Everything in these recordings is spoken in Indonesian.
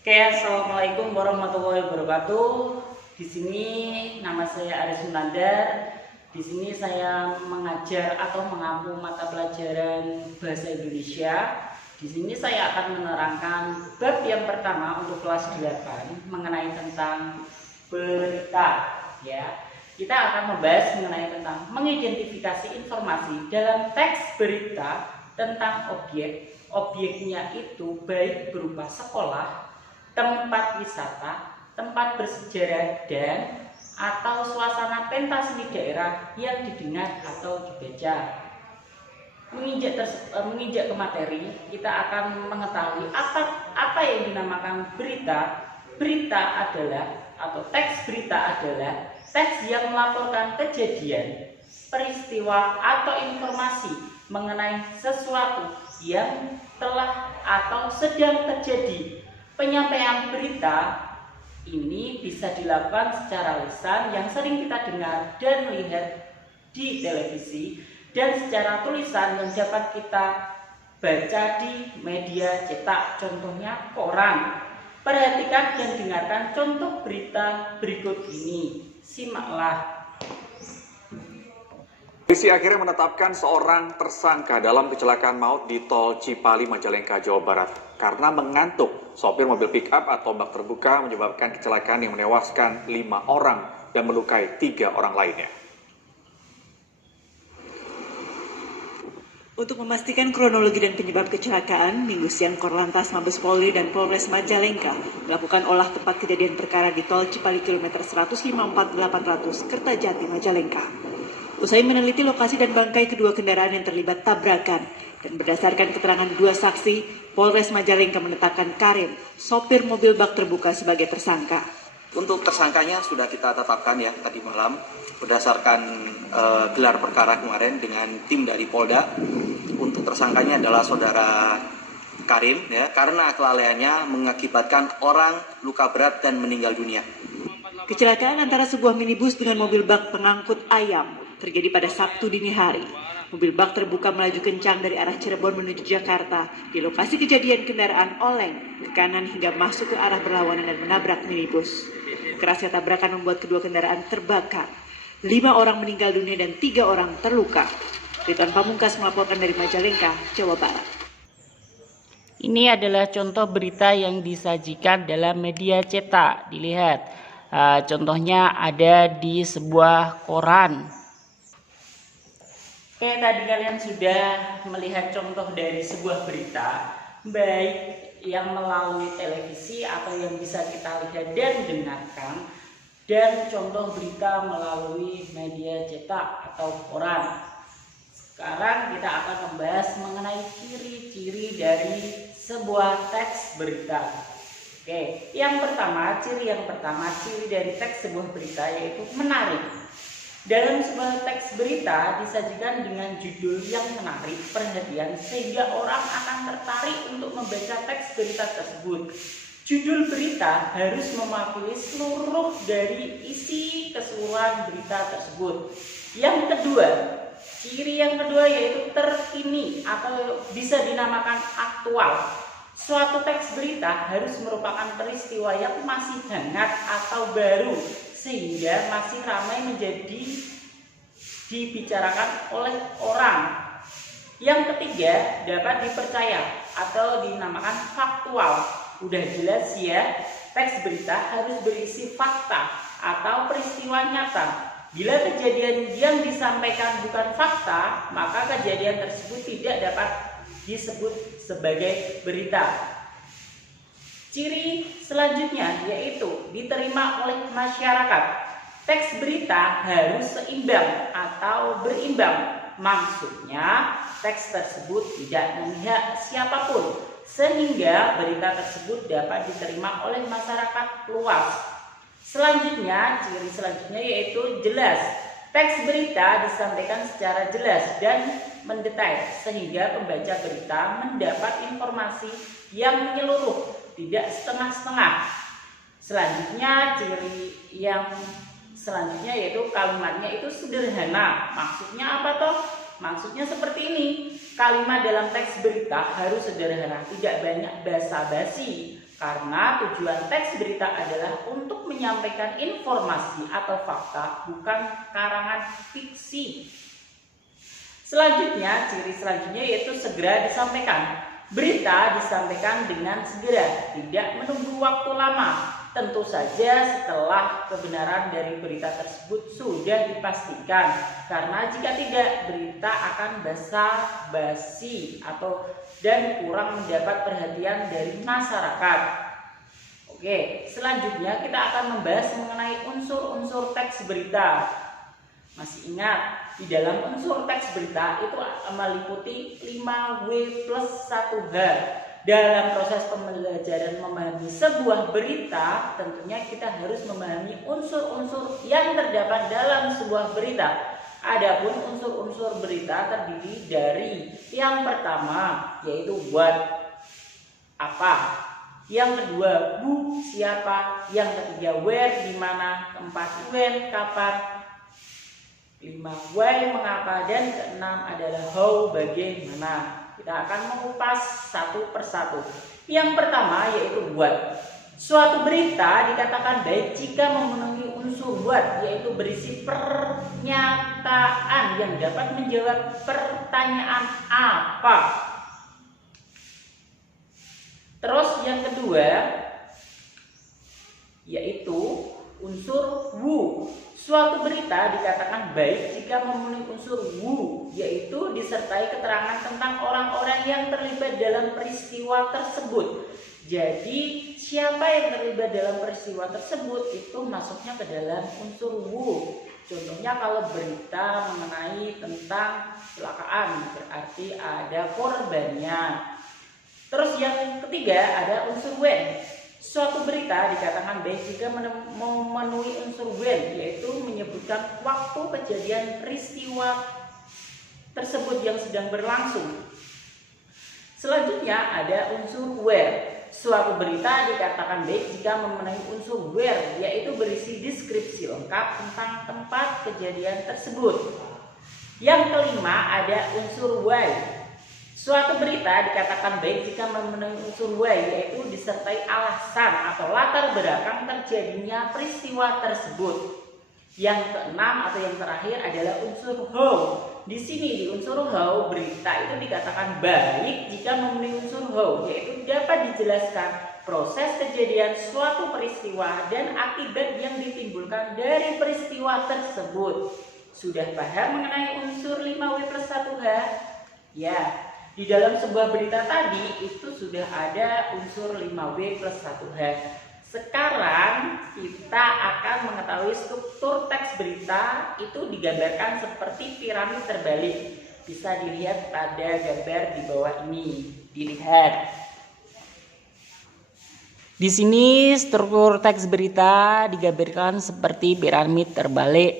Oke, assalamualaikum warahmatullahi wabarakatuh. Di sini nama saya Aris Munandar. Di sini saya mengajar atau mengampu mata pelajaran bahasa Indonesia. Di sini saya akan menerangkan bab yang pertama untuk kelas 8 mengenai tentang berita. Ya, kita akan membahas mengenai tentang mengidentifikasi informasi dalam teks berita tentang objek. Objeknya itu baik berupa sekolah, tempat wisata, tempat bersejarah, dan atau suasana pentas seni daerah yang didengar atau dibaca. Menginjak ke materi, kita akan mengetahui apa yang dinamakan berita. Berita adalah atau teks berita adalah teks yang melaporkan kejadian, peristiwa atau informasi mengenai sesuatu yang telah atau sedang terjadi. Penyampaian berita ini bisa dilakukan secara lisan yang sering kita dengar dan melihat di televisi, dan secara tulisan yang dapat kita baca di media cetak, contohnya koran. Perhatikan dan dengarkan contoh berita berikut ini. Simaklah. Polisi akhirnya menetapkan seorang tersangka dalam kecelakaan maut di Tol Cipali, Majalengka, Jawa Barat. Karena mengantuk, sopir mobil pick-up atau bak terbuka menyebabkan kecelakaan yang menewaskan 5 orang dan melukai 3 orang lainnya. Untuk memastikan kronologi dan penyebab kecelakaan, Minggu siang Korlantas Mabes Polri dan Polres Majalengka melakukan olah tempat kejadian perkara di Tol Cipali kilometer 154-800 Kertajati, Majalengka. Usai meneliti lokasi dan bangkai kedua kendaraan yang terlibat tabrakan, dan berdasarkan keterangan 2 saksi, Polres Majalengka menetapkan Karim, sopir mobil bak terbuka, sebagai tersangka. Untuk tersangkanya sudah kita tetapkan ya tadi malam berdasarkan gelar perkara kemarin dengan tim dari Polda. Untuk tersangkanya adalah saudara Karim ya, karena kelalaiannya mengakibatkan orang luka berat dan meninggal dunia. Kecelakaan antara sebuah minibus dengan mobil bak pengangkut ayam terjadi pada Sabtu dini hari. Mobil bak terbuka melaju kencang dari arah Cirebon menuju Jakarta. Di lokasi kejadian kendaraan oleng ke kanan hingga masuk ke arah berlawanan dan menabrak minibus. Kerasnya tabrakan membuat kedua kendaraan terbakar. 5 orang meninggal dunia dan 3 orang terluka. Ridwan Pamungkas melaporkan dari Majalengka, Jawa Barat. Ini adalah contoh berita yang disajikan dalam media cetak. Dilihat, contohnya ada di sebuah koran. Oke, tadi kalian sudah melihat contoh dari sebuah berita, baik yang melalui televisi atau yang bisa kita lihat dan dengarkan, dan contoh berita melalui media cetak atau koran. Sekarang kita akan membahas mengenai ciri-ciri dari sebuah teks berita. Oke, ciri dari teks sebuah berita yaitu menarik. Dalam sebuah teks berita disajikan dengan judul yang menarik perhatian sehingga orang akan tertarik untuk membaca teks berita tersebut. Judul berita harus mewakili seluruh dari isi keseluruhan berita tersebut. Ciri yang kedua yaitu terkini atau bisa dinamakan aktual. Suatu teks berita harus merupakan peristiwa yang masih hangat atau baru, sehingga masih ramai menjadi dibicarakan oleh orang. Yang ketiga, dapat dipercaya atau dinamakan faktual. Udah jelas ya, teks berita harus berisi fakta atau peristiwa nyata. Bila kejadian yang disampaikan bukan fakta, maka kejadian tersebut tidak dapat disebut sebagai berita. Ciri selanjutnya yaitu diterima oleh masyarakat. Teks berita harus seimbang atau berimbang. Maksudnya, teks tersebut tidak memihak siapapun, sehingga berita tersebut dapat diterima oleh masyarakat luas. Ciri selanjutnya yaitu jelas. Teks berita disampaikan secara jelas dan mendetail, sehingga pembaca berita mendapat informasi yang menyeluruh, tidak setengah-setengah. Ciri yang selanjutnya yaitu kalimatnya itu sederhana. Maksudnya apa toh? Maksudnya seperti ini, kalimat dalam teks berita harus sederhana, tidak banyak basa-basi. Karena tujuan teks berita adalah untuk menyampaikan informasi atau fakta, bukan karangan fiksi. Selanjutnya, ciri selanjutnya yaitu segera disampaikan. Berita disampaikan dengan segera, tidak menunggu waktu lama. Tentu saja setelah kebenaran dari berita tersebut sudah dipastikan. Karena jika tidak, berita akan basa-basi dan kurang mendapat perhatian dari masyarakat. Oke, selanjutnya kita akan membahas mengenai unsur-unsur teks berita. Masih ingat, di dalam unsur teks berita itu meliputi 5W plus 1H. Dalam proses pembelajaran memahami sebuah berita, tentunya kita harus memahami unsur-unsur yang terdapat dalam sebuah berita. Adapun unsur-unsur berita terdiri dari yang pertama yaitu what, apa. Yang kedua who, siapa. Yang ketiga where, di mana. Keempat when, kapan. 5 why, mengapa. Dan keenam adalah how, bagaimana. Kita akan mengupas satu persatu. Yang pertama yaitu what. Suatu berita dikatakan baik jika memenuhi unsur what, yaitu berisi pernyataan yang dapat menjawab pertanyaan apa. Terus yang kedua yaitu unsur who. Suatu berita dikatakan baik jika memenuhi unsur who, yaitu disertai keterangan tentang orang-orang yang terlibat dalam peristiwa tersebut. Jadi siapa yang terlibat dalam peristiwa tersebut itu masuknya ke dalam unsur who. Contohnya kalau berita mengenai tentang kecelakaan, berarti ada korbannya. Terus yang ketiga ada unsur when. Suatu berita dikatakan baik jika memenuhi unsur when, yaitu menyebutkan waktu kejadian peristiwa tersebut yang sedang berlangsung. Selanjutnya ada unsur where. Suatu berita dikatakan baik jika memenuhi unsur where, yaitu berisi deskripsi lengkap tentang tempat kejadian tersebut. Yang kelima ada unsur why. Suatu berita dikatakan baik jika memenuhi unsur why, yaitu disertai alasan atau latar belakang terjadinya peristiwa tersebut. Yang keenam atau yang terakhir adalah unsur how. Di sini di unsur how, berita itu dikatakan baik jika memenuhi unsur how, yaitu dapat dijelaskan proses kejadian suatu peristiwa dan akibat yang ditimbulkan dari peristiwa tersebut. Sudah paham mengenai unsur 5W plus 1H? Ya. Di dalam sebuah berita tadi itu sudah ada unsur 5W plus 1H. Sekarang kita akan mengetahui struktur teks berita itu digambarkan seperti piramid terbalik. Bisa dilihat pada gambar di bawah ini. Dilihat. Di sini struktur teks berita digambarkan seperti piramid terbalik.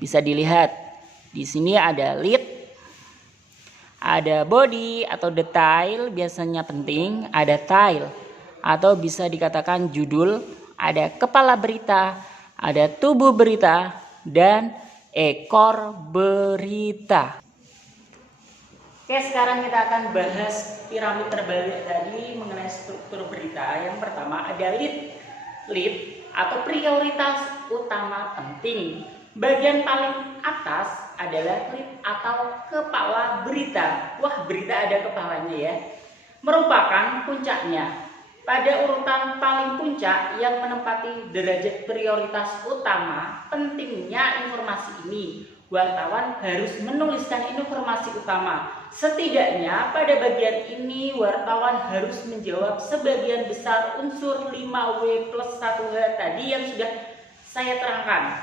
Bisa dilihat. Di sini ada lead, ada body atau detail, biasanya penting, ada tail atau bisa dikatakan judul, ada kepala berita, ada tubuh berita, dan ekor berita. Oke, sekarang kita akan bahas piramid terbalik tadi mengenai struktur berita. Yang pertama ada lead atau prioritas utama penting. Bagian paling atas adalah lead atau kepala berita. Wah, berita ada kepalanya ya. Merupakan puncaknya. Pada urutan paling puncak yang menempati derajat prioritas utama, pentingnya informasi ini. Wartawan harus menuliskan informasi utama. Setidaknya pada bagian ini wartawan harus menjawab sebagian besar unsur 5W plus 1H tadi yang sudah saya terangkan.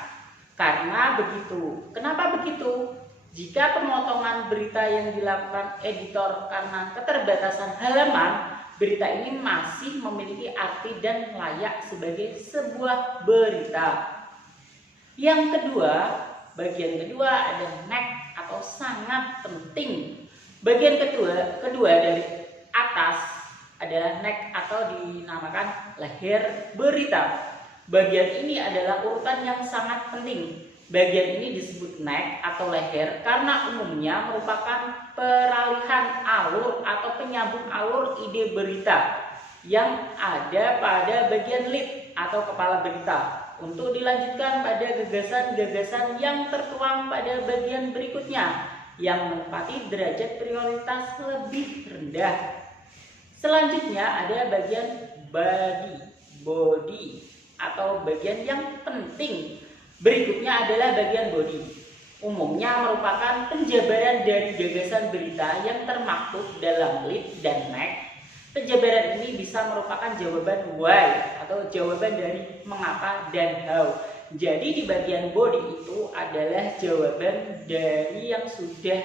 Karena begitu. Kenapa begitu? Jika pemotongan berita yang dilakukan editor karena keterbatasan halaman, berita ini masih memiliki arti dan layak sebagai sebuah berita. Yang kedua, bagian kedua ada next atau sangat penting. Bagian kedua dari atas adalah next atau dinamakan leher berita. Bagian ini adalah urutan yang sangat penting. Bagian ini disebut neck atau leher karena umumnya merupakan peralihan alur atau penyambung alur ide berita yang ada pada bagian lead atau kepala berita untuk dilanjutkan pada gagasan-gagasan yang tertuang pada bagian berikutnya yang menempati derajat prioritas lebih rendah. Selanjutnya ada bagian body atau bagian yang penting. Berikutnya adalah bagian body. Umumnya merupakan penjabaran dari gagasan berita yang termaktub dalam lead dan neck. Penjabaran ini bisa merupakan jawaban why atau jawaban dari mengapa dan how. Jadi di bagian body itu adalah jawaban dari yang sudah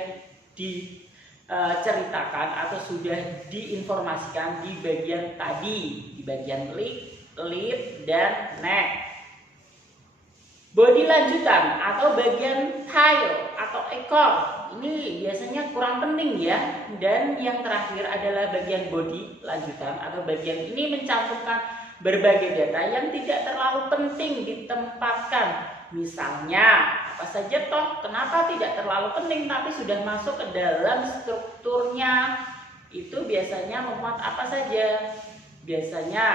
diceritakan atau sudah diinformasikan di bagian tadi, di bagian lead dan neck. Body lanjutan atau bagian tail atau ekor ini biasanya kurang penting ya. Dan yang terakhir adalah bagian body lanjutan atau bagian ini mencantumkan berbagai data yang tidak terlalu penting ditempatkan. Misalnya apa saja toh, kenapa tidak terlalu penting tapi sudah masuk ke dalam strukturnya. Itu biasanya memuat apa saja? Biasanya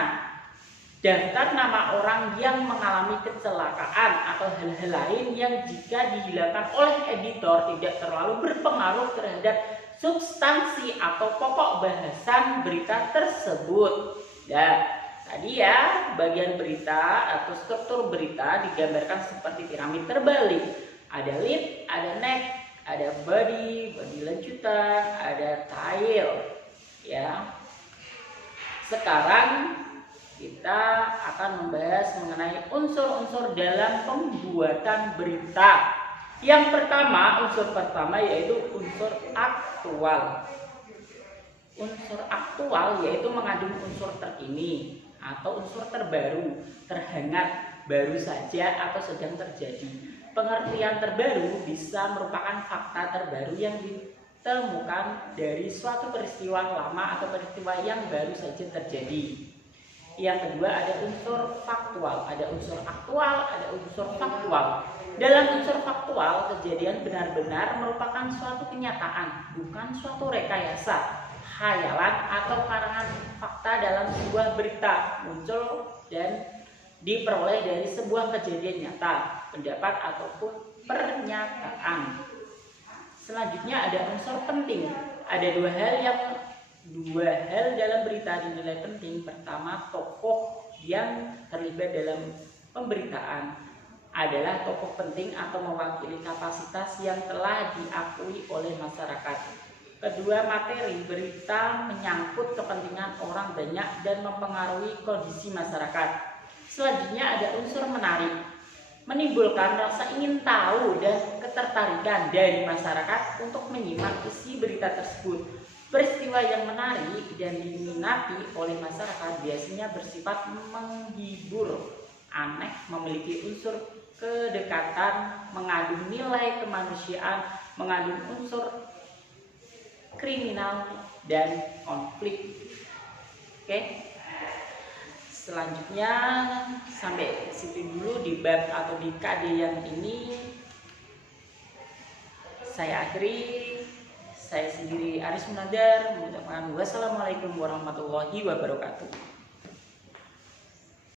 daftar nama orang yang mengalami kecelakaan atau hal-hal lain yang jika dihilangkan oleh editor tidak terlalu berpengaruh terhadap substansi atau pokok bahasan berita tersebut. Dan tadi ya, bagian berita atau struktur berita digambarkan seperti piramid terbalik. Ada lead, ada neck, ada body lanjutan, ada tail. Ya. Sekarang kita akan membahas mengenai unsur-unsur dalam pembuatan berita. Yang pertama, unsur pertama yaitu unsur aktual. Unsur aktual yaitu mengandung unsur terkini atau unsur terbaru, terhangat, baru saja atau sedang terjadi. Pengertian terbaru bisa merupakan fakta terbaru yang ditemukan dari suatu peristiwa lama atau peristiwa yang baru saja terjadi. Yang kedua ada unsur faktual, ada unsur aktual, ada unsur faktual. Dalam unsur faktual, kejadian benar-benar merupakan suatu kenyataan, bukan suatu rekayasa, khayalan atau karangan fakta dalam sebuah berita muncul dan diperoleh dari sebuah kejadian nyata, pendapat ataupun pernyataan. Selanjutnya ada unsur penting. Ada dua hal dalam berita dinilai penting. Pertama, tokoh yang terlibat dalam pemberitaan adalah tokoh penting atau mewakili kapasitas yang telah diakui oleh masyarakat. Kedua, materi berita menyangkut kepentingan orang banyak dan mempengaruhi kondisi masyarakat. Selanjutnya ada unsur menarik, menimbulkan rasa ingin tahu dan ketertarikan dari masyarakat untuk menyimak isi berita tersebut. Peristiwa yang menarik dan diminati oleh masyarakat biasanya bersifat menghibur, aneh, memiliki unsur kedekatan, mengandung nilai kemanusiaan, mengandung unsur kriminal dan konflik. Oke. Selanjutnya sampai situ dulu di bab atau di KD yang ini. Saya akhiri. Saya sendiri Aris Munadar mengucapkan wassalamualaikum warahmatullahi wabarakatuh.